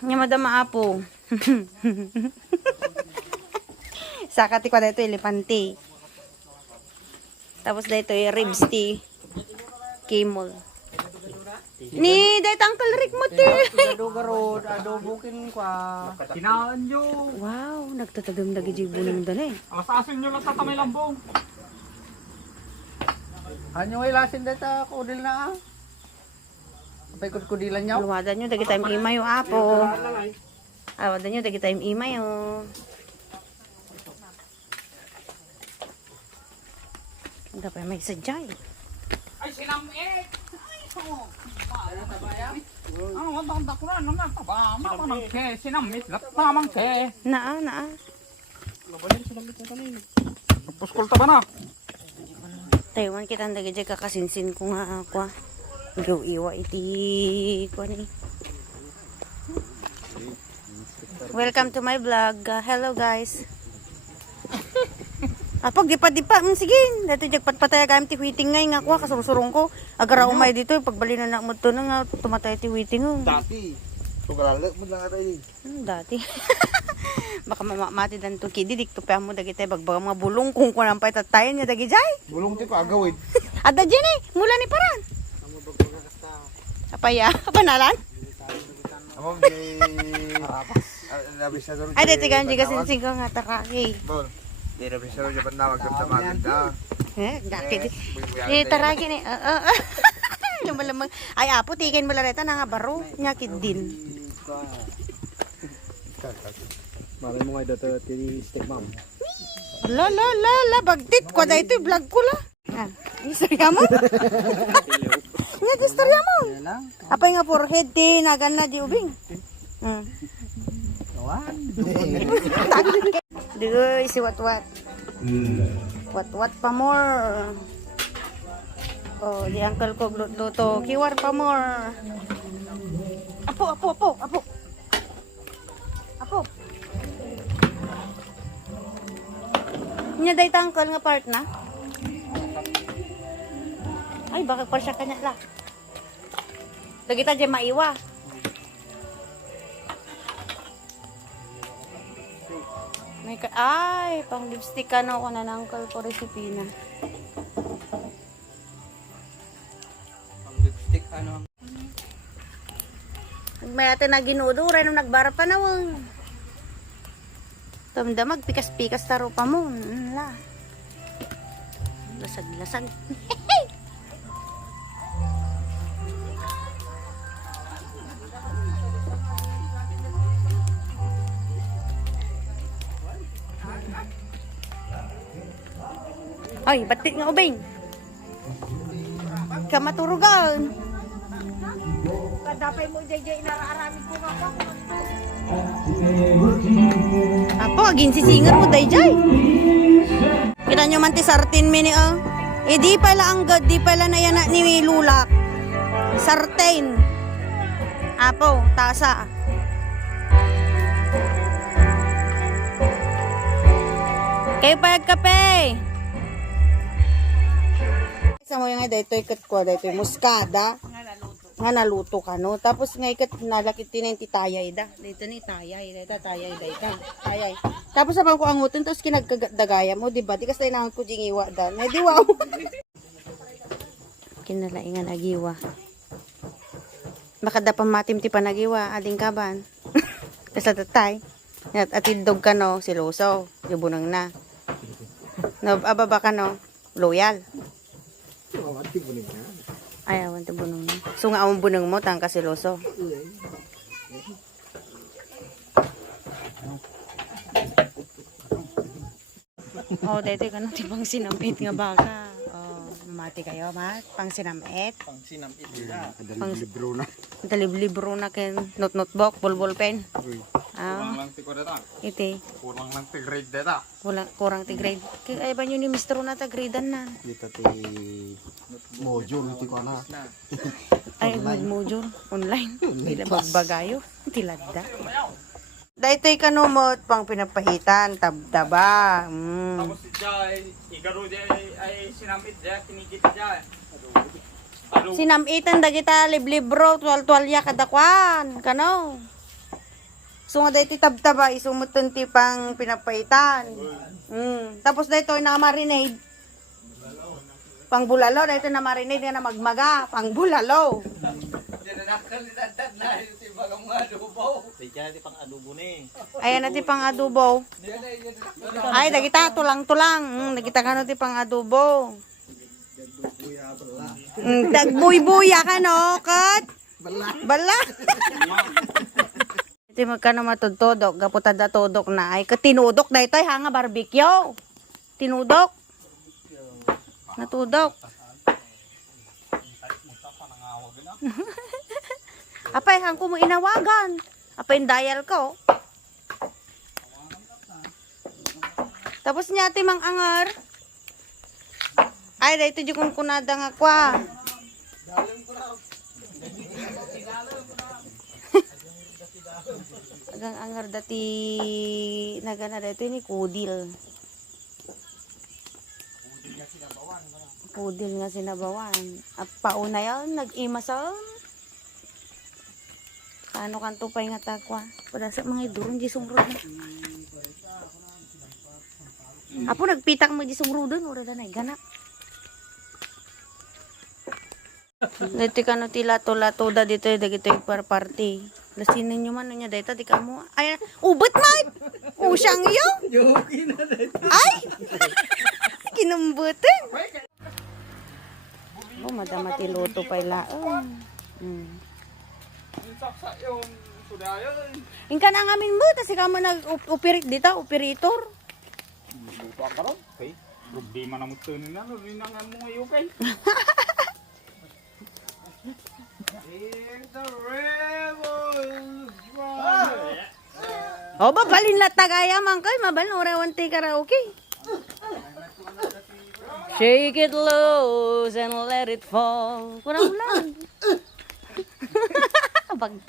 Nga madama apo. Sakati ko dito elepante. Tapos dito yung ribs tea. Kimol. Ni dito Uncle Rick mo ti. Adogarod, adobukin kwa. Kinaan nyo. Wow, nagtatagam na gijibo ng dala eh. Alasasin nyo lang tatamay lambong. Anyo ilasin dito kudil na ah. Apay kudilan nyo. Luwadan nyo, dagi time imay yung apo. Awadan nyo, dagi time imay yung. Hindi pa may sadyay. Ay sinamit. Ay so. Ano ang dakuran ng taba? Mamang ke sinamit lamang ke. Naa. Labanin sinamit na tani. Puskol ta ba na? Taiwan kita ang dagi dyan kakasinsin ko nga ako. Go iwa iti ko ni. Welcome to my vlog. Hello guys. Apag di pa. Sige. Dito jag patpatay agam ti waiting ngay nga ko kasursurong ko. Agara umay dito pagbali na mo to na nga tumatay ti waiting. Dati. Sugalala mo lang atay. Dati. Baka mamamati dan to kidi dikto pa mo dagi tay bagbaga mga bulong kung kunan pa tatayen niya dagi jay. Bulong ti ko agawid. Ada dyan eh. Mula ni paran. Apaya? Apanalan? Among di nabisador. Ay, dito ganyan juga sinsing ko nga taraki. Bol. Di nabisador jaban nawag sa tamagin da. Dakit. Di taraki ni. Lumalamang. Ay, apo, tigin mo lareta na nga baro. Nyakit din. Malay mo nga dito ti stick mom. La, bagtit. Kwada ito, vlog ko la. Istorya mo? Nga, istorya mo. Apay nga forehead, ti, nagan na di ubing. Digo, isi wat-wat. Wat-wat pa more. Oh, di uncle ko luto. Kiwar pa more. Apo. Nya day tangkal nga part na. Ay, bakit pa siya kanya la? Lagi ta dyan maiwa. Ay, pang lipstick ka na ako na nangkal ko recipe na. Ang lipstick ano? May ate na ginuduran nung nagbara pa nawang. Tamdamag, pikas-pikas taro pa mo. La. Lasag-lasag. Ay, batik nga ubing. Kamaturugan. Kadapay mo jay inaraaramid ko nga ako. Apo, agin sisingan mo day jay. Kita nyo man ti sartin mini di pala ang god, di pala na yan ni Lulak. Sartin. Apo, tasa. Kayo payag kape. Sa mo yung dito ikat ko, dito muskada. Nga naluto ka no. Tapos nga ikat nalakit din ti tayay da. Dito ni tayay, dito tayay dito. Tayay. Tapos sabang ko angutin tapos kinagdagaya mo, di ba? Di kasi nang ko jingiwa da. May di wow. Kinalaingan agiwa. Baka da pamatim ti panagiwa, ading kaban. Kasi tatay. At idog ka no, siloso. Yubunang na. No, ababa ka no, loyal. Ay, awan ti bunong mo. So nga awang bunong mo, tang kasiloso. Oh, dito ka nang tibang sinamit nga baka. Oh, mati kayo, mat. Pang sinamit. Pang sinamit na. Libro na. Libro na ken notebook, ball pen. Kurang lang ti ko data. Iti. Kurang lang ti grade data. Kurang ti grade. Kaya ay ba nyo ni Mr. na ta gradean na? Dito ti module ti ko na. Ay, module online. Tila bagbagayo. Tilada. Daytoy kanumot pang pinapahitan, tabdaba. Tapos si Jai, igaro Jai ay sinamit Jai, kinikita Jai. Sinamitan da kita liblibro, tuwal-tuwalya kadakwan. Kano? So nga dito tabtaba, isumutan ti pang pinapaitan. Tapos dito na marinade. Pang bulalo, dito na marinade na magmaga. Pang bulalo. Ayan na ti pang adobo. Ay, dagita tulang-tulang. Dagita ka no ti pang adobo. Dagbuy-buya ka no, kat? Bala. Iti magkano matudtodok, gaputad na todok na ay katinudok na ito ay hanga barbecue. Tinudok. Natudok. Apay, hang ko mo inawagan. Apay, dial ko. Tapos niya ati mang angar. Ay, dahito di kong kunada nga kwa. Agang angar dati nagana dito ni Kudil. Kudil nga sinabawan. At pauna yan, nag-imasal. Paano kanto pa nga takwa? Pada sa mga idurong di sumrud na. Apo nagpitak mo di sumrudon, ura na ganap. Dito ka no ti lato-lato da dito dagito yung party. Lasinin nyo man niya dito di ka mo. Ay, ubot man! Usyang yun! Ay! Kinumbutin! Oh, madamati luto pa ila. Ingka na ang amin mo, kasi ka mo nag-operate dito, operator. Lupa ka ron. Okay. Problema na mo ito nila. Rinangan mo ngayon kay. O, babalin lang tagaya man kay, mabalin orawanti karaoke. Shake it loose and let it fall. Kurang lang. Bagdi.